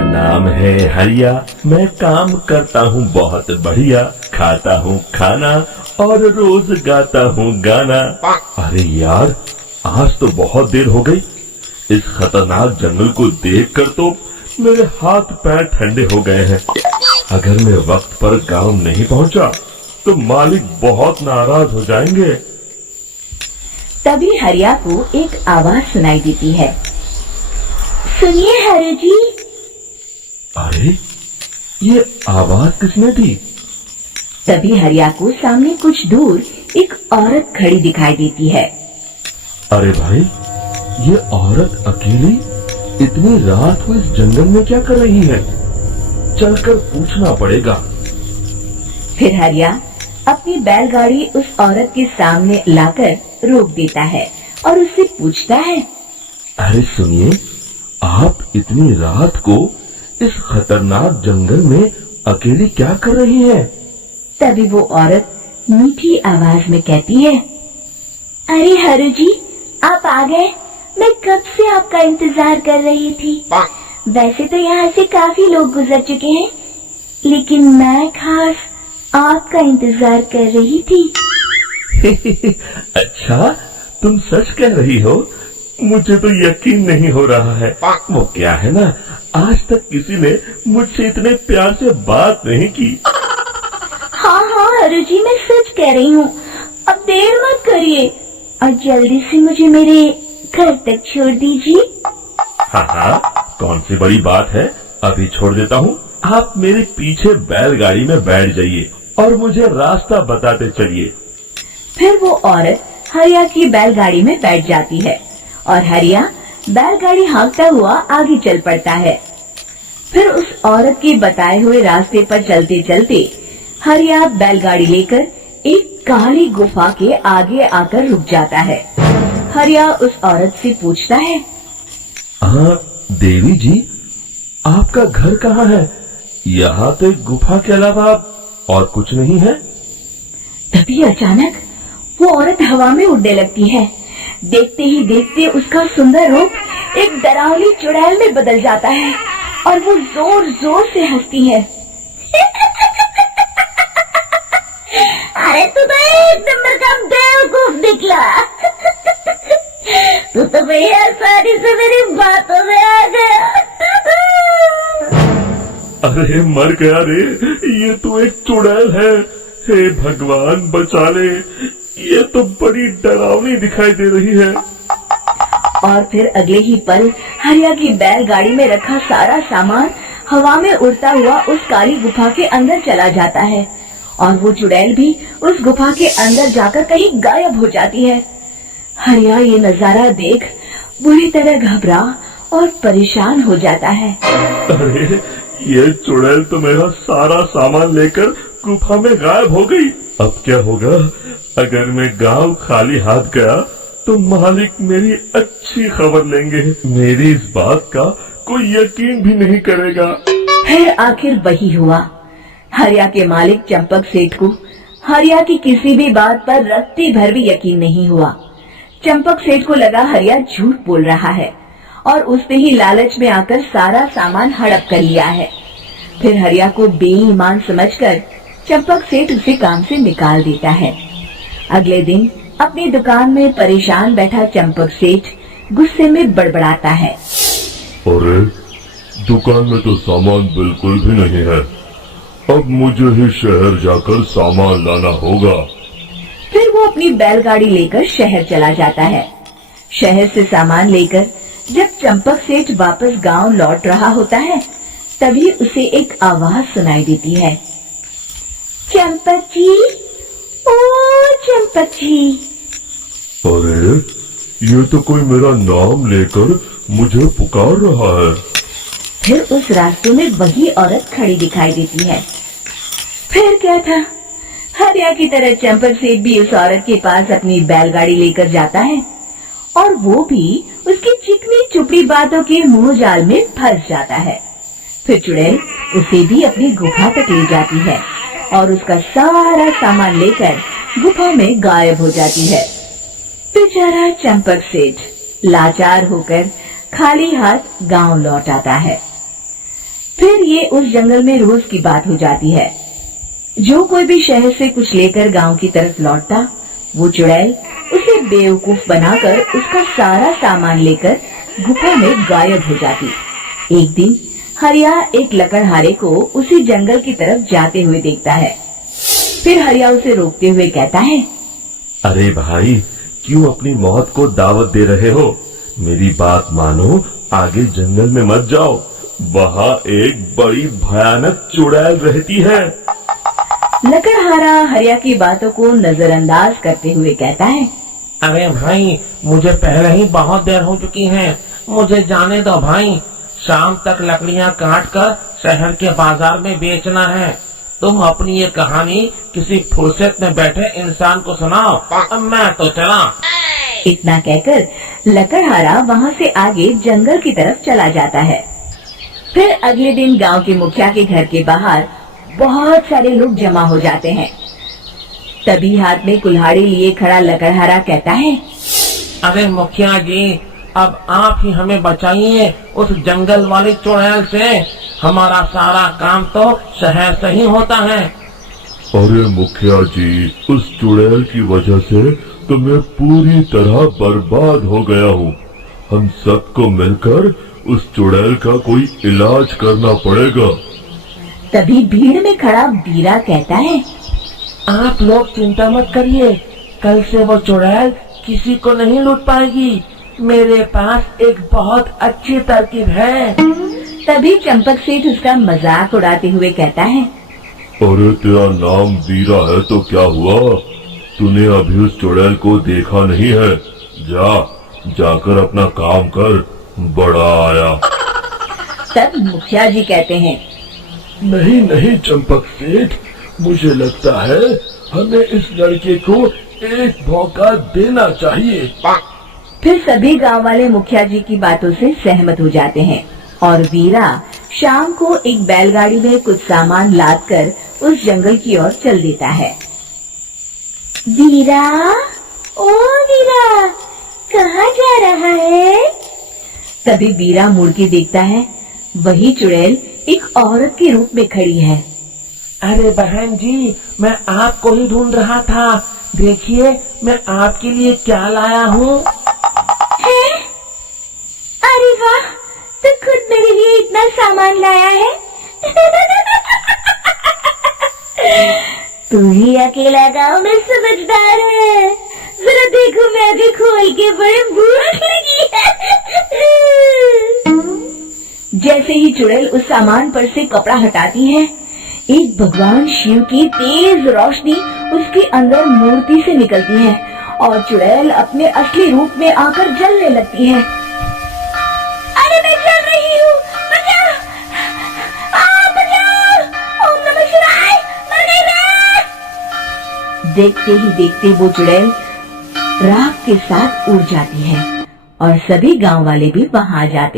नाम है हरिया, मैं काम करता हूँ बहुत बढ़िया, खाता हूँ खाना और रोज गाता हूँ गाना। अरे यार, आज तो बहुत देर हो गई। इस खतरनाक जंगल को देखकर तो मेरे हाथ पैर ठंडे हो गए हैं। अगर मैं वक्त पर गांव नहीं पहुंचा तो मालिक बहुत नाराज हो जाएंगे। तभी हरिया को एक आवाज सुनाई देती है। सुनिए हरि जी। अरे, ये आवाज किसने दी? तभी हरिया को सामने कुछ दूर एक औरत खड़ी दिखाई देती है। अरे भाई, ये औरत अकेली इतनी रात को इस जंगल में क्या कर रही है? चलकर पूछना पड़ेगा। फिर हरिया अपनी बैलगाड़ी उस औरत के सामने लाकर रोक देता है और उससे पूछता है। अरे सुनिए, आप इतनी रात को इस खतरनाक जंगल में अकेली क्या कर रही हैं? तभी वो औरत मीठी आवाज में कहती है। अरे हरु जी, आप आ गए। मैं कब से आपका इंतजार कर रही थी। वैसे तो यहाँ से काफी लोग गुजर चुके हैं, लेकिन मैं खास आपका इंतजार कर रही थी। अच्छा, तुम सच कह रही हो? मुझे तो यकीन नहीं हो रहा है। वो क्या है ना, आज तक किसी ने मुझसे इतने प्यार से बात नहीं की। हाँ हाँ हरु जी, मैं सच कह रही हूँ। अब देर मत करिए और जल्दी से मुझे मेरे घर तक छोड़ दीजिए। हाँ हाँ, कौन सी बड़ी बात है, अभी छोड़ देता हूँ। आप मेरे पीछे बैलगाड़ी में बैठ जाइए और मुझे रास्ता बताते चलिए। फिर वो औरत हरिया की बैलगाड़ी में बैठ जाती है और हरिया बैलगाड़ी हाँकता हुआ आगे चल पड़ता है। फिर उस औरत के बताए हुए रास्ते पर चलते चलते हरिया बैलगाड़ी लेकर एक काली गुफा के आगे आकर रुक जाता है। हरिया उस औरत से पूछता है। हाँ देवी जी, आपका घर कहाँ है? यहाँ तो एक गुफा के अलावा और कुछ नहीं है। तभी अचानक वो औरत हवा में उड़ने लगती है। देखते ही देखते उसका सुंदर रूप एक डरावनी चुड़ैल में बदल जाता है और वो जोर जोर से हंसती है। अरे तू तो एक नंबर का बेवकूफ निकला। तू तो भैया आसानी से मेरी बातों में आ गया। अरे मर गया रे, ये तो एक चुड़ैल है। हे भगवान बचा ले, ये तो बड़ी डरावनी दिखाई दे रही है। और फिर अगले ही पल हरिया की बैलगाड़ी में रखा सारा सामान हवा में उड़ता हुआ उस काली गुफा के अंदर चला जाता है और वो चुड़ैल भी उस गुफा के अंदर जाकर कहीं गायब हो जाती है। हरिया ये नजारा देख बुरी तरह घबरा और परेशान हो जाता है। अरे, ये चुड़ैल तो मेरा सारा सामान लेकर गुफा में गायब हो गई। अब क्या होगा? अगर मैं गांव खाली हाथ गया तो मालिक मेरी अच्छी खबर लेंगे। मेरी इस बात का कोई यकीन भी नहीं करेगा। फिर आखिर वही हुआ। हरिया के मालिक चंपक सेठ को हरिया की किसी भी बात पर रत्ती भर भी यकीन नहीं हुआ। चंपक सेठ को लगा हरिया झूठ बोल रहा है और उसने ही लालच में आकर सारा सामान हड़प कर लिया है। फिर हरिया को बेईमान समझकर चंपक सेठ उसे काम से निकाल देता है। अगले दिन अपनी दुकान में परेशान बैठा चंपक सेठ गुस्से में बड़बड़ाता है। अरे, दुकान में तो सामान बिल्कुल भी नहीं है। अब मुझे ही शहर जाकर सामान लाना होगा। फिर वो अपनी बैलगाड़ी लेकर शहर चला जाता है। शहर से सामान लेकर जब चंपक सेठ वापस गांव लौट रहा होता है, तभी उसे एक आवाज सुनाई देती है। चंपक जी, ओ चंपक जी। अरे, ये तो कोई मेरा नाम लेकर मुझे पुकार रहा है। फिर उस रास्ते में वही औरत खड़ी दिखाई देती है। फिर क्या था, हरिया की तरह चंपक सेठ भी उस औरत के पास अपनी बैलगाड़ी लेकर जाता है और वो भी उसकी चिकनी चुपड़ी बातों के मुंह जाल में फंस जाता है। फिर चुड़ैल उसे भी अपनी गुफा तक ले जाती है और उसका सारा सामान लेकर गुफा में गायब हो जाती है। बेचारा चंपक सेठ लाचार होकर खाली हाथ गांव लौट आता है। फिर ये उस जंगल में रोज की बात हो जाती है। जो कोई भी शहर से कुछ लेकर गांव की तरफ लौटता, वो चुड़ैल उसे बेवकूफ बनाकर उसका सारा सामान लेकर गुफा में गायब हो जाती। एक दिन हरिया एक लकड़हारे को उसी जंगल की तरफ जाते हुए देखता है। फिर हरिया उसे रोकते हुए कहता है, अरे भाई, क्यों अपनी मौत को दावत दे रहे हो? मेरी बात मानो, आगे जंगल में मत जाओ, वहाँ एक बड़ी भयानक चुड़ैल रहती है। लकड़हारा हरिया की बातों को नजरअंदाज करते हुए कहता है, अरे भाई, मुझे पहले ही बहुत देर हो चुकी है, मुझे जाने दो भाई। शाम तक लकड़ियाँ काट कर शहर के बाजार में बेचना है। तुम अपनी ये कहानी किसी फुर्सत में बैठे इंसान को सुनाओ, अब मैं तो चला। इतना कहकर लकड़हारा वहाँ से आगे जंगल की तरफ चला जाता है। फिर अगले दिन गांव के मुखिया के घर के बाहर बहुत सारे लोग जमा हो जाते हैं। तभी हाथ में कुल्हाड़ी लिए खड़ा लकड़हारा कहता है, अरे मुखिया जी, अब आप ही हमें बचाइए उस जंगल वाली चुड़ैल से। हमारा सारा काम तो शहर से ही होता है। अरे मुखिया जी, उस चुड़ैल की वजह से तो मैं पूरी तरह बर्बाद हो गया हूँ। हम सबको मिलकर उस चुड़ैल का कोई इलाज करना पड़ेगा। तभी भीड़ में खड़ा बीरा कहता है, आप लोग चिंता मत करिए, कल से वो चुड़ैल किसी को नहीं लूट पाएगी। मेरे पास एक बहुत अच्छी तरकीब है। तभी चंपक सेठ उसका मजाक उड़ाते हुए कहता है, अरे तेरा नाम वीरा है तो क्या हुआ? तूने अभी उस चुड़ैल को देखा नहीं है? जाकर अपना काम कर, बड़ा आया। तब मुखिया जी कहते हैं, नहीं नहीं चंपक सेठ, मुझे लगता है हमें इस लड़के को एक मौका देना चाहिए। फिर सभी गांव वाले मुखिया जी की बातों से सहमत हो जाते हैं और वीरा शाम को एक बैलगाड़ी में कुछ सामान लाद कर उस जंगल की ओर चल देता है। वीरा, ओ वीरा, कहाँ जा रहा है? तभी वीरा मुड़ के देखता है, वही चुड़ैल एक औरत के रूप में खड़ी है। अरे बहन जी, मैं आपको ही ढूंढ रहा था। देखिए, मैं आपके लिए क्या लाया हूँ। अरे वाह, तू खुद मेरे लिए इतना सामान लाया है। तू ही अकेला गांव में समझदार है। जरा देखो, मैं भी खोल के बड़े भूख लगी है। जैसे ही चुड़ैल उस सामान पर से कपड़ा हटाती है, एक भगवान शिव की तेज रोशनी उसके अंदर मूर्ति से निकलती है और चुड़ैल अपने असली रूप में आकर जलने लगती है। अरे मैं जल रही हूँ, बचाओ! बचाओ! ओम नमः शिवाय! मर गई मैं! देखते ही देखते वो चुड़ैल राख के साथ उड़ जाती है और सभी गांव वाले भी वहां जाते